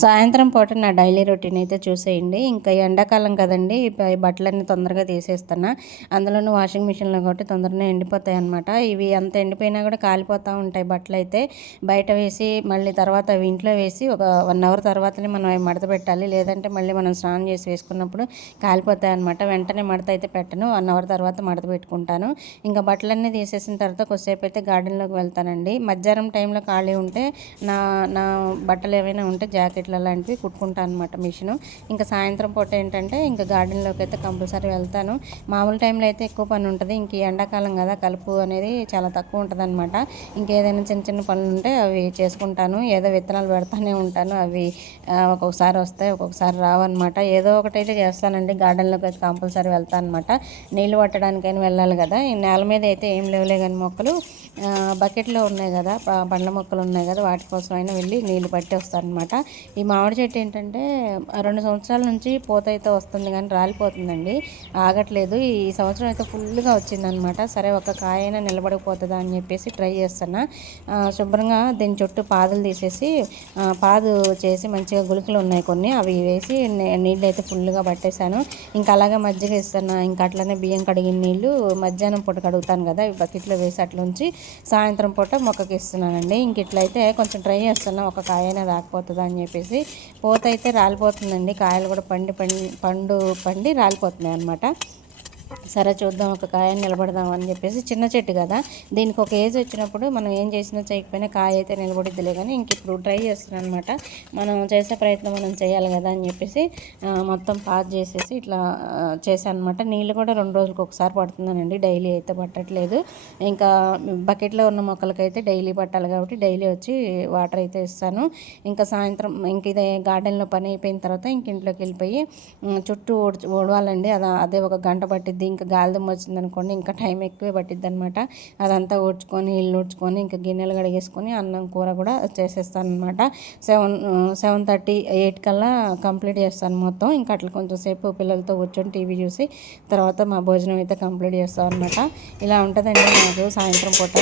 సాయంత్రం పూట నా డైలీ రొటీన్ అయితే చూసేయండి. ఇంకా ఎండాకాలం కదండీ! బట్టలన్నీ తొందరగా తీసేస్తున్నా. అందులోనూ వాషింగ్ మిషన్‌లో కాబట్టి తొందరనే ఎండిపోతాయన్నమాట. ఇవి ఎంత ఎండిపోయినా కూడా కాలిపోతా ఉంటాయి బట్టలైతే. బయట వేసి మళ్ళీ తర్వాత అవి ఇంట్లో వేసి ఒక 1 అవర్ తర్వాతనే మనం అవి మడత పెట్టాలి. లేదంటే మళ్ళీ మనం స్నానం చేసి వేసుకున్నప్పుడు కాలిపోతాయన్నమాట. వెంటనే మడత అయితే పెట్టను. 1 అవర్ తర్వాత మడత పెట్టుకుంటాను. ఇంకా బట్టలన్నీ తీసేసిన తర్వాత కొద్దిసేపు అయితే గార్డెన్‌లోకి వెళ్తానండి. మధ్యాహ్నం టైంలో ఖాళీ ఉంటే నా నా బట్టలు ఏవైనా ఉంటే జాకెట్లు అలాంటివి కుట్టుకుంటాను అనమాట మిషను. ఇంకా సాయంత్రం పూట ఏంటంటే ఇంకా గార్డెన్లోకి అయితే కంపల్సరీ వెళ్తాను. మామూలు టైంలో అయితే ఎక్కువ పని ఉంటుంది. ఇంక ఈ ఎండాకాలం కదా, కలుపు అనేది చాలా తక్కువ ఉంటుంది అనమాట. ఇంకేదైనా చిన్న చిన్న పనులు ఉంటే అవి చేసుకుంటాను. ఏదో విత్తనాలు పెడతానే ఉంటాను. అవి ఒక్కొక్కసారి వస్తాయి, ఒక్కొక్కసారి రావన్నమాట. ఏదో ఒకటైతే చేస్తానండి. గార్డెన్లోకి అయితే కంపల్సరీ వెళ్తాను అనమాట. నీళ్ళు పట్టడానికైనా వెళ్ళాలి కదా. ఈ నేల మీద అయితే ఏం లేవులే కానీ మొక్కలు బకెట్లో ఉన్నాయి కదా, పండ్ల మొక్కలు ఉన్నాయి కదా, వాటి కోసమైనా వెళ్ళి నీళ్ళు పట్టి వస్తానమాట. ఈ మామిడి చెట్టు ఏంటంటే 2 సంవత్సరాల నుంచి పూత అయితే వస్తుంది కానీ రాలిపోతుందండి, ఆగట్లేదు. ఈ సంవత్సరం అయితే ఫుల్గా వచ్చిందనమాట. సరే ఒక కాయ అయినా నిలబడిపోతుందా అని చెప్పేసి ట్రై చేస్తున్నా. శుభ్రంగా దీని చుట్టూ పాదులు తీసేసి పాదు చేసి మంచిగా గుళికలు ఉన్నాయి కొన్ని, అవి వేసి నీళ్ళు అయితే ఫుల్గా పట్టేశాను. ఇంకా అలాగే మజ్జిగ ఇస్తున్నా. ఇంకా అట్లనే బియ్యం కడిగిన నీళ్ళు మధ్యాహ్నం పూట కడుగుతాను కదా, ఈ బకెట్లో వేసి అట్లుంచి సాయంత్రం పూట మొక్కకి ఇస్తున్నానండి. ఇంక ఇట్లయితే కొంచెం ట్రై చేస్తున్నా ఒక కాయైనా రాకపోతుందా అని చెప్పేసి. పూత అయితే రాలిపోతుందండి, కాయలు కూడా పండి రాలిపోతున్నాయి అన్నమాట. సరే చూద్దాం, ఒక కాయని నిలబడదాం అని చెప్పేసి. చిన్న చెట్టు కదా, దీనికి ఒక ఏజ్ వచ్చినప్పుడు మనం ఏం చేసినా చేయకపోయినా కాయ అయితే నిలబడిద్దిలే. కానీ ఇంక ఇప్పుడు ట్రై చేస్తున్నాను అనమాట. మనం చేసే ప్రయత్నం మనం చేయాలి కదా అని చెప్పేసి మొత్తం పాజ్ చేసేసి ఇట్లా చేశాను అనమాట. నీళ్ళు కూడా 2 రోజులకు ఒకసారి పడుతున్నానండి, డైలీ అయితే పట్టట్లేదు. ఇంకా బకెట్లో ఉన్న మొక్కలకైతే డైలీ పట్టాలి కాబట్టి డైలీ వచ్చి వాటర్ అయితే ఇస్తాను. ఇంకా సాయంత్రం ఇంక ఇదే గార్డెన్లో పని అయిపోయిన తర్వాత ఇంక ఇంట్లోకి వెళ్ళిపోయి చుట్టూ ఊడవాలండి. అదే ఒక గంట పట్టిద్ది. ఇంకా గాలిదుమ్మ వచ్చిందనుకోండి ఇంకా టైం ఎక్కువే పట్టిద్ది అనమాట. అదంతా ఊడ్చుకొని ఇల్లు ఊడ్చుకొని ఇంకా గిన్నెలు కడిగేసుకొని అన్నం కూర కూడా చేసేస్తాను అనమాట. 7:30 8 కల్లా కంప్లీట్ చేస్తాను మొత్తం. ఇంకా అట్లా కొంచెం సేపు పిల్లలతో కూర్చొని టీవీ చూసి తర్వాత మా భోజనం అయితే కంప్లీట్ చేస్తాం అనమాట. ఇలా ఉంటుందండి నాకు సాయంత్రం పూట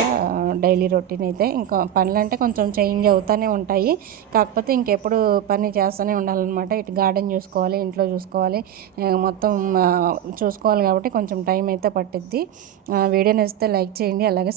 డైలీ రొటీన్ అయితే. ఇంకా పనులు అంటే కొంచెం చేంజ్ అవుతూనే ఉంటాయి, కాకపోతే ఇంకెప్పుడు పని చేస్తూనే ఉండాలన్నమాట. ఇటు గార్డెన్ చూసుకోవాలి, ఇంట్లో చూసుకోవాలి, మొత్తం చూసుకోవాలి కాబట్టి కొంచెం టైం అయితే పట్టిద్ది. వీడియో నచ్చితే లైక్ చేయండి, అలాగే